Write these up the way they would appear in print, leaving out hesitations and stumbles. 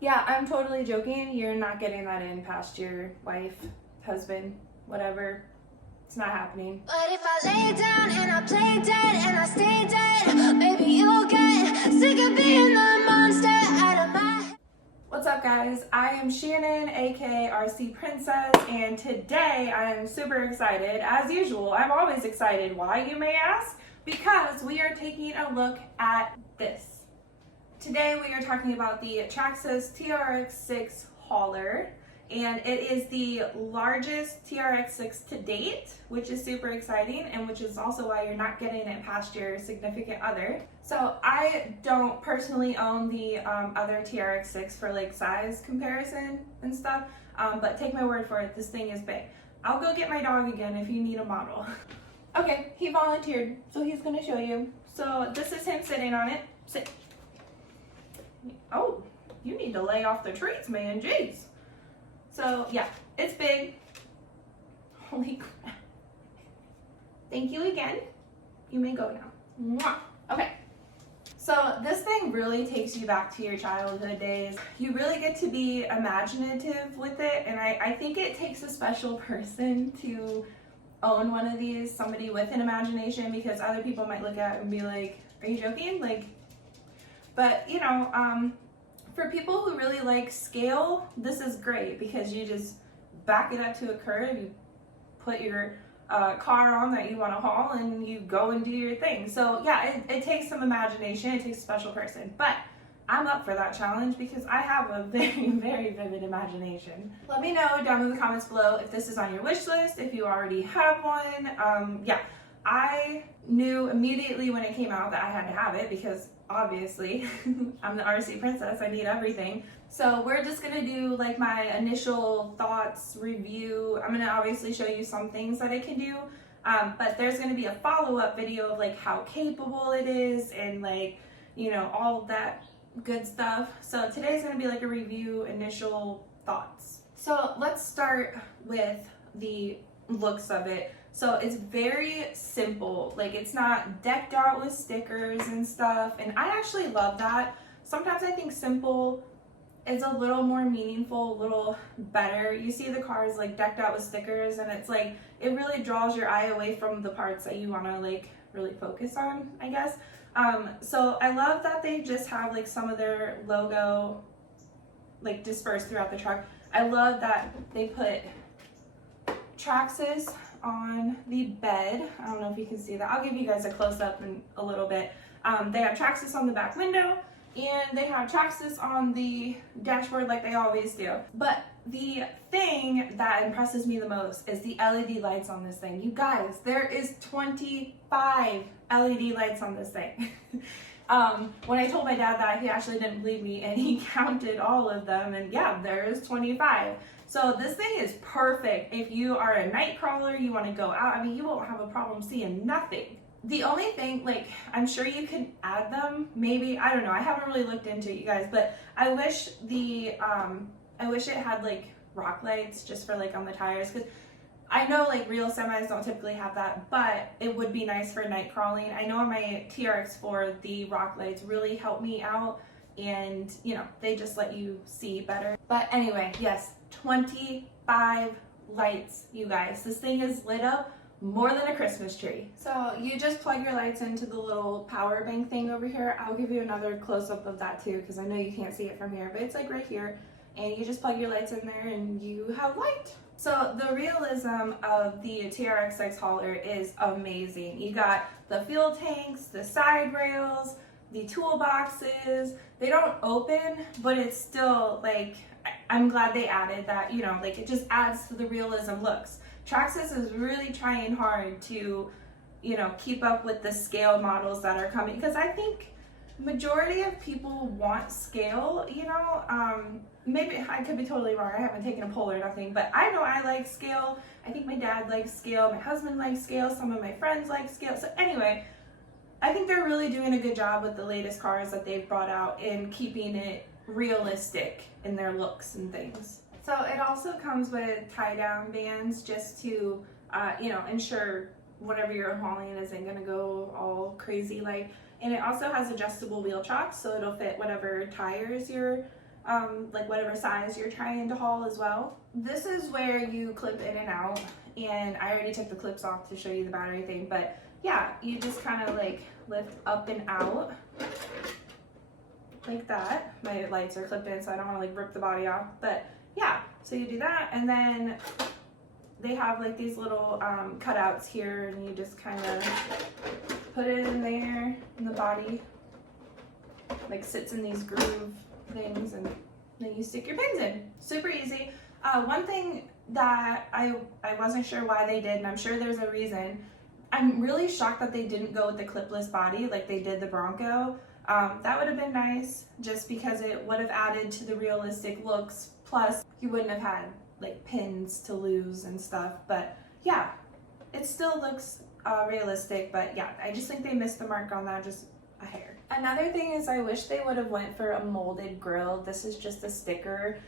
Yeah, I'm totally joking. You're not getting that in past your wife, husband, whatever. It's not happening. But if I lay down and I play dead and I stay dead, maybe you'll get sick of being the monster out of my head. What's up, guys? I am Shannon, aka RC Princess, and today I am super excited. As usual, I'm always excited. Why, you may ask? Because we are taking a look at this. Today we are talking about the Traxxas TRX6 hauler, and it is the largest TRX6 to date, which is super exciting, and which is also why you're not getting it past your significant other. So I don't personally own the other TRX6 for like size comparison and stuff, but take my word for it, this thing is big. I'll go get my dog again if you need a model. Okay, he volunteered, so he's gonna show you. So this is him sitting on it. Sit. Oh, you need to lay off the treats, man. Jeez. So yeah, it's big. Holy crap. Thank you again. You may go now. Mwah. Okay. So this thing really takes you back to your childhood days. You really get to be imaginative with it, and I think it takes a special person to own one of these, somebody with an imagination, because other people might look at it and be like, are you joking? Like, but you know, for people who really like scale, this is great because you just back it up to a curve, you put your car on that you want to haul, and you go and do your thing. So yeah, it takes some imagination, it takes a special person, but I'm up for that challenge because I have a very, very vivid imagination. Let me know down in the comments below if this is on your wish list, if you already have one. Yeah, I knew immediately when it came out that I had to have it because obviously I'm the RC princess, I need everything. So we're just gonna do like my initial thoughts review. I'm gonna obviously show you some things that it can do, but there's gonna be a follow-up video of like how capable it is and like, you know, all that good stuff. So today's gonna be like a review, initial thoughts. So let's start with the looks of it. So it's very simple, like it's not decked out with stickers and stuff, and I actually love that. Sometimes I think simple is a little more meaningful, a little better. You see the cars like decked out with stickers, and it's like it really draws your eye away from the parts that you want to like really focus on, I guess. So I love that they just have like some of their logo like dispersed throughout the truck. I love that they put Traxxas on the bed. I don't know if you can see that. I'll give you guys a close-up in a little bit. They have Traxxas on the back window, and they have Traxxas on the dashboard like they always do. But the thing that impresses me the most is the LED lights on this thing. You guys, there is 25 LED lights on this thing. When I told my dad that, he actually didn't believe me, and he counted all of them, and yeah, there is 25. So this thing is perfect if you are a night crawler, you want to go out. I mean, you won't have a problem seeing nothing. The only thing, like, I'm sure you could add them, maybe, I don't know, I haven't really looked into it, you guys, but I wish it had like rock lights just for like on the tires, because I know like real semis don't typically have that, but it would be nice for night crawling. I know on my TRX4, the rock lights really help me out, and you know, they just let you see better. But anyway, yes, 25 lights, you guys. This thing is lit up more than a Christmas tree. So you just plug your lights into the little power bank thing over here. I'll give you another close-up of that too, because I know you can't see it from here, but it's like right here, and you just plug your lights in there and you have light. So the realism of the TRX6 hauler is amazing. You got the fuel tanks, the side rails, the toolboxes. They don't open, but it's still like, I'm glad they added that, you know, like it just adds to the realism looks. Traxxas is really trying hard to, you know, keep up with the scale models that are coming, because I think majority of people want scale, you know. Maybe I could be totally wrong, I haven't taken a poll or nothing, but I know I like scale. I think my dad likes scale, my husband likes scale, some of my friends like scale. So anyway, I think they're really doing a good job with the latest cars that they've brought out in keeping it realistic in their looks and things. So it also comes with tie-down bands just to, you know, ensure whatever you're hauling isn't gonna go all crazy like. And it also has adjustable wheel chocks, so it'll fit whatever tires you're like whatever size you're trying to haul as well. This is where you clip in and out, and I already took the clips off to show you the battery thing, but yeah, you just kind of like lift up and out like that. My lights are clipped in, so I don't want to like rip the body off, but yeah, so you do that, and then they have like these little cutouts here, and you just kind of put it in there, and the body like sits in these groove things, and then you stick your pins in. Super easy. One thing that I wasn't sure why they did, and I'm sure there's a reason, I'm really shocked that they didn't go with the clipless body like they did the Bronco. That would have been nice, just because it would have added to the realistic looks, plus you wouldn't have had like pins to lose and stuff. But yeah, it still looks realistic, but yeah, I just think they missed the mark on that just a hair. Another thing is I wish they would have went for a molded grill. This is just a sticker.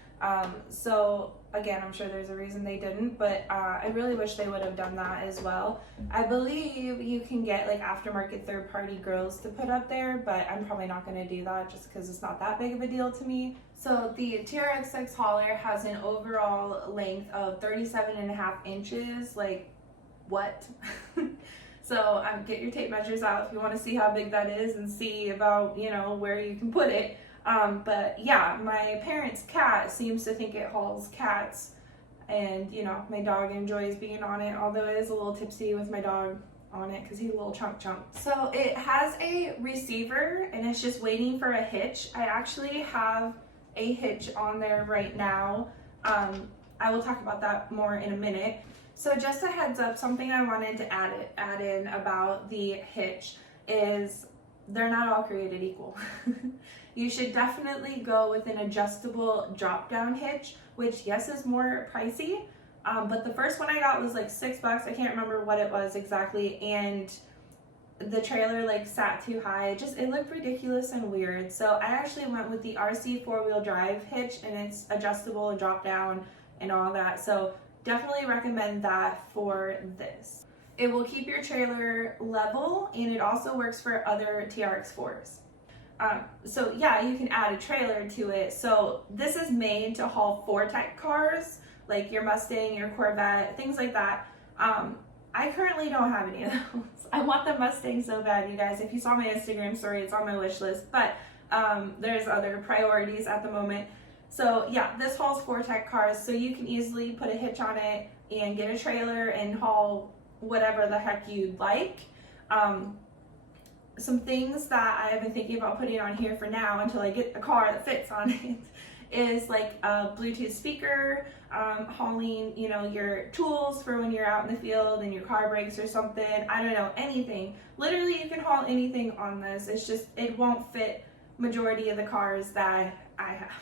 So again, I'm sure there's a reason they didn't, but I really wish they would have done that as well. I believe you can get like aftermarket third-party grills to put up there, but I'm probably not going to do that just because it's not that big of a deal to me. So the TRX6 hauler has an overall length of 37.5 inches. Like, what? So get your tape measures out if you want to see how big that is and see about, you know, where you can put it. But yeah, my parents' cat seems to think it hauls cats, and you know, my dog enjoys being on it, although it is a little tipsy with my dog on it because he's a little chunk. So it has a receiver, and it's just waiting for a hitch. I actually have a hitch on there right now. I will talk about that more in a minute. So just a heads up, something I wanted to add in about the hitch is they're not all created equal. You should definitely go with an adjustable drop-down hitch, which yes is more pricey, but the first one I got was like $6. I can't remember what it was exactly, and the trailer like sat too high. It looked ridiculous and weird. So I actually went with the RC 4-wheel drive hitch, and it's adjustable and drop down and all that. So definitely recommend that for this. It will keep your trailer level, and it also works for other TRX4s. So yeah, you can add a trailer to it. So this is made to haul 4-tech cars, like your Mustang, your Corvette, things like that. I currently don't have any of those. I want the Mustang so bad, you guys. If you saw my Instagram story, it's on my wish list, but there's other priorities at the moment. So yeah, this hauls 4-tech cars, so you can easily put a hitch on it and get a trailer and haul whatever the heck you'd like. Some things that I have been thinking about putting on here for now until I get a car that fits on it is like a Bluetooth speaker, hauling, you know, your tools for when you're out in the field and your car breaks or something. I don't know, anything. Literally, you can haul anything on this. It's just, it won't fit majority of the cars that I have.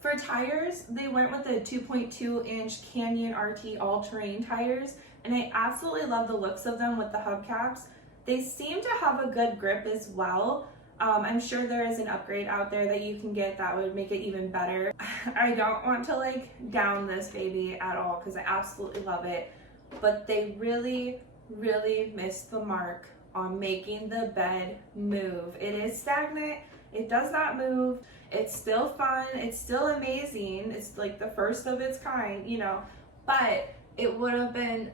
For tires, they went with the 2.2-inch Canyon RT all-terrain tires, and I absolutely love the looks of them with the hubcaps. They seem to have a good grip as well. I'm sure there is an upgrade out there that you can get that would make it even better. I don't want to like down this baby at all because I absolutely love it, but they really, really missed the mark on making the bed move. It is stagnant. It does not move. It's still fun. It's still amazing. It's like the first of its kind, you know, but it would have been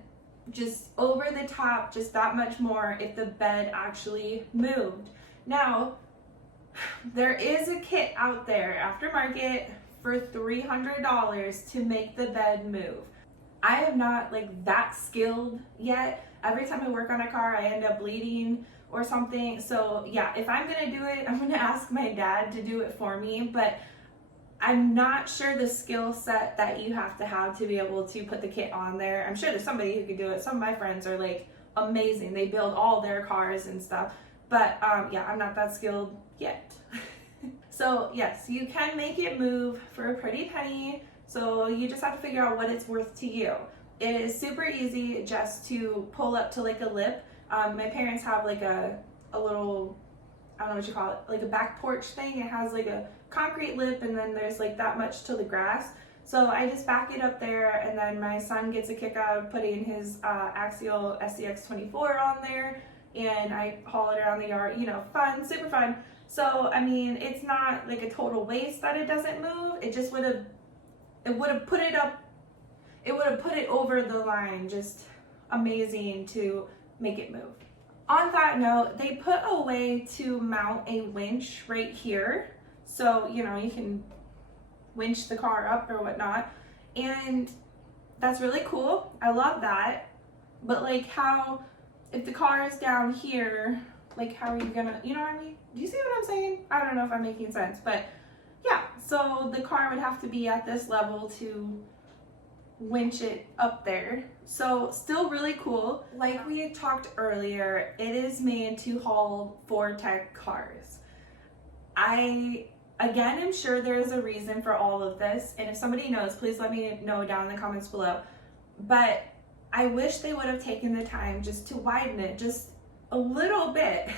just over the top, just that much more if the bed actually moved. Now, there is a kit out there aftermarket for $300 to make the bed move. I am not like that skilled yet. Every time I work on a car, I end up bleeding or something. So yeah, if I'm gonna do it, I'm gonna ask my dad to do it for me, but I'm not sure the skill set that you have to be able to put the kit on there. I'm sure there's somebody who could do it. Some of my friends are like amazing. They build all their cars and stuff. But yeah, I'm not that skilled yet. So yes, you can make it move for a pretty penny. So you just have to figure out what it's worth to you. It is super easy just to pull up to like a lip. My parents have like a little, I don't know what you call it, like a back porch thing. It has like a concrete lip, and then there's like that much to the grass. So I just back it up there, and then my son gets a kick out of putting his Axial SCX24 on there, and I haul it around the yard, you know, fun, super fun. So, I mean, it's not like a total waste that it doesn't move. It just would have put it up, it would have put it over the line. Just amazing to make it move. On that note, they put a way to mount a winch right here. So, you know, you can winch the car up or whatnot. And that's really cool. I love that. But like, how, if the car is down here, like how are you gonna, you know what I mean? Do you see what I'm saying? I don't know if I'm making sense, but yeah. So the car would have to be at this level to winch it up there. So still really cool. Like we had talked earlier, it is made to haul 4Tech cars. I, again, am sure there's a reason for all of this, and if somebody knows, please let me know down in the comments below. But I wish they would have taken the time just to widen it just a little bit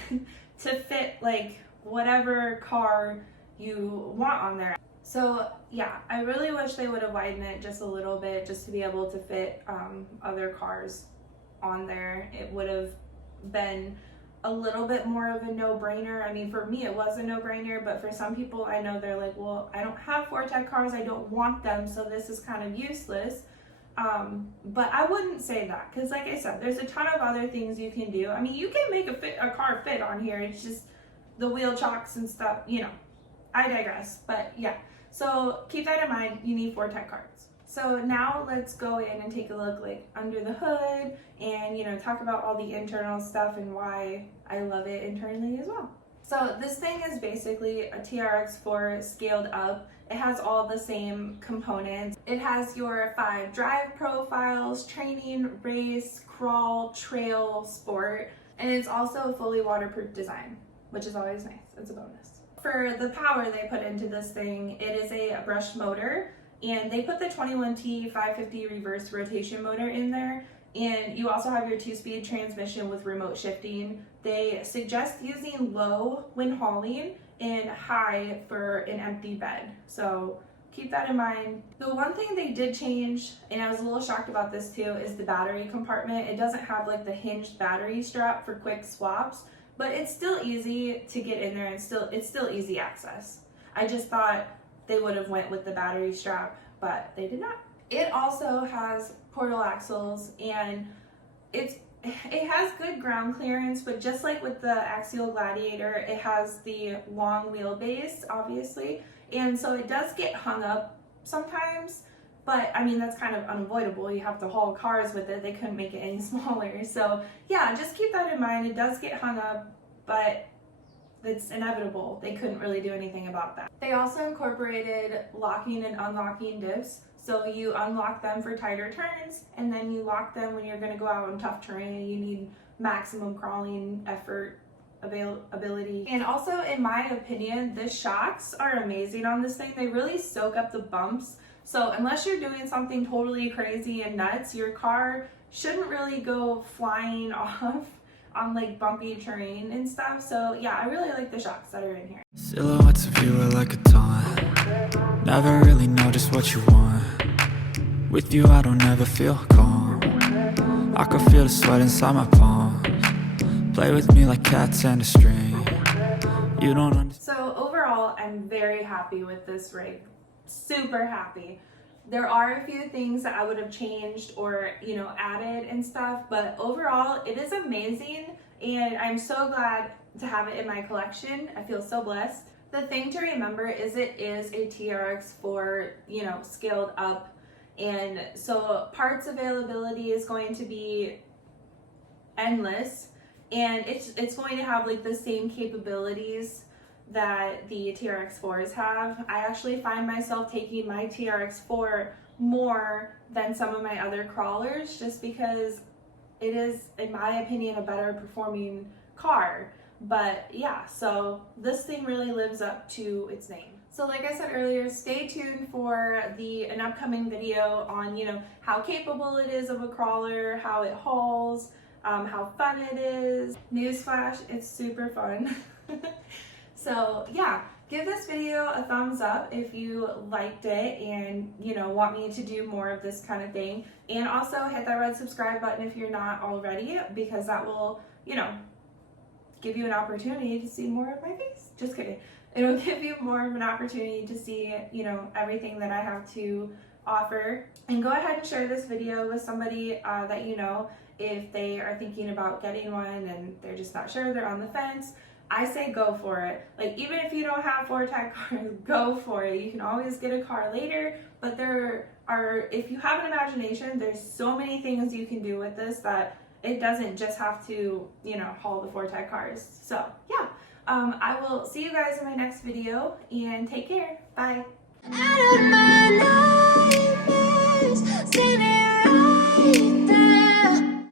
to fit like whatever car you want on there. So yeah, I really wish they would have widened it just a little bit just to be able to fit other cars on there. It would have been a little bit more of a no-brainer. I mean, for me it was a no-brainer, but for some people I know they're like, well, I don't have 4Tech cars, I don't want them, so this is kind of useless. But I wouldn't say that, because like I said, there's a ton of other things you can do. I mean, you can make a car fit on here. It's just the wheel chocks and stuff, you know. I digress, but yeah. So keep that in mind, you need 4Tech cars. So now let's go in and take a look like under the hood and, you know, talk about all the internal stuff and why I love it internally as well. So this thing is basically a TRX4 scaled up. It has all the same components. It has your 5 drive profiles: training, race, crawl, trail, sport, and it's also a fully waterproof design, which is always nice. It's a bonus. For the power they put into this thing, it is a brushed motor, and they put the 21T 550 reverse rotation motor in there. And you also have your 2-speed transmission with remote shifting. They suggest using low when hauling and high for an empty bed. So keep that in mind. The one thing they did change, and I was a little shocked about this too, is the battery compartment. It doesn't have like the hinged battery strap for quick swaps, but it's still easy to get in there and it's still easy access. I just thought they would have went with the battery strap, but they did not. It also has portal axles, and it has good ground clearance, but just like with the Axial Gladiator, it has the long wheelbase, obviously, and so it does get hung up sometimes, but I mean, that's kind of unavoidable. You have to haul cars with it. They couldn't make it any smaller. So yeah, just keep that in mind. It does get hung up, but it's inevitable. They couldn't really do anything about that. They also incorporated locking and unlocking diffs. So you unlock them for tighter turns, and then you lock them when you're going to go out on tough terrain and you need maximum crawling effort ability. And also, in my opinion, the shocks are amazing on this thing. They really soak up the bumps. So unless you're doing something totally crazy and nuts, your car shouldn't really go flying off on like bumpy terrain and stuff. So yeah, I really like the shocks that are in here. Silhouettes of you are like a taunt. Never really know just what you want. With you I don't ever feel calm. I can feel the sweat inside my palms. Play with me like cats and a string. You don't understand. So overall, I'm very happy with this rig. Super happy. There are a few things that I would have changed or, you know, added and stuff, but overall it is amazing, and I'm so glad to have it in my collection. I feel so blessed. The thing to remember is it is a TRX4, you know, scaled up, and so parts availability is going to be endless, and it's going to have like the same capabilities that the TRX4s have. I actually find myself taking my TRX4 more than some of my other crawlers, just because it is, in my opinion, a better performing car. But yeah, so this thing really lives up to its name. So like I said earlier, stay tuned for an upcoming video on, you know, how capable it is of a crawler, how it hauls, how fun it is. Newsflash, it's super fun. So yeah, give this video a thumbs up if you liked it and, you know, want me to do more of this kind of thing. And also hit that red subscribe button if you're not already, because that will, you know, give you an opportunity to see more of my face. Just kidding. It'll give you more of an opportunity to see, you know, everything that I have to offer. And go ahead and share this video with somebody that you know, if they are thinking about getting one and they're just not sure, they're on the fence. I say go for it. Like, even if you don't have 4-tech cars, go for it. You can always get a car later, but there are, if you have an imagination, there's so many things you can do with this that it doesn't just have to, you know, haul the 4-tech cars. So yeah, I will see you guys in my next video, and take care. Bye. Out of my nose.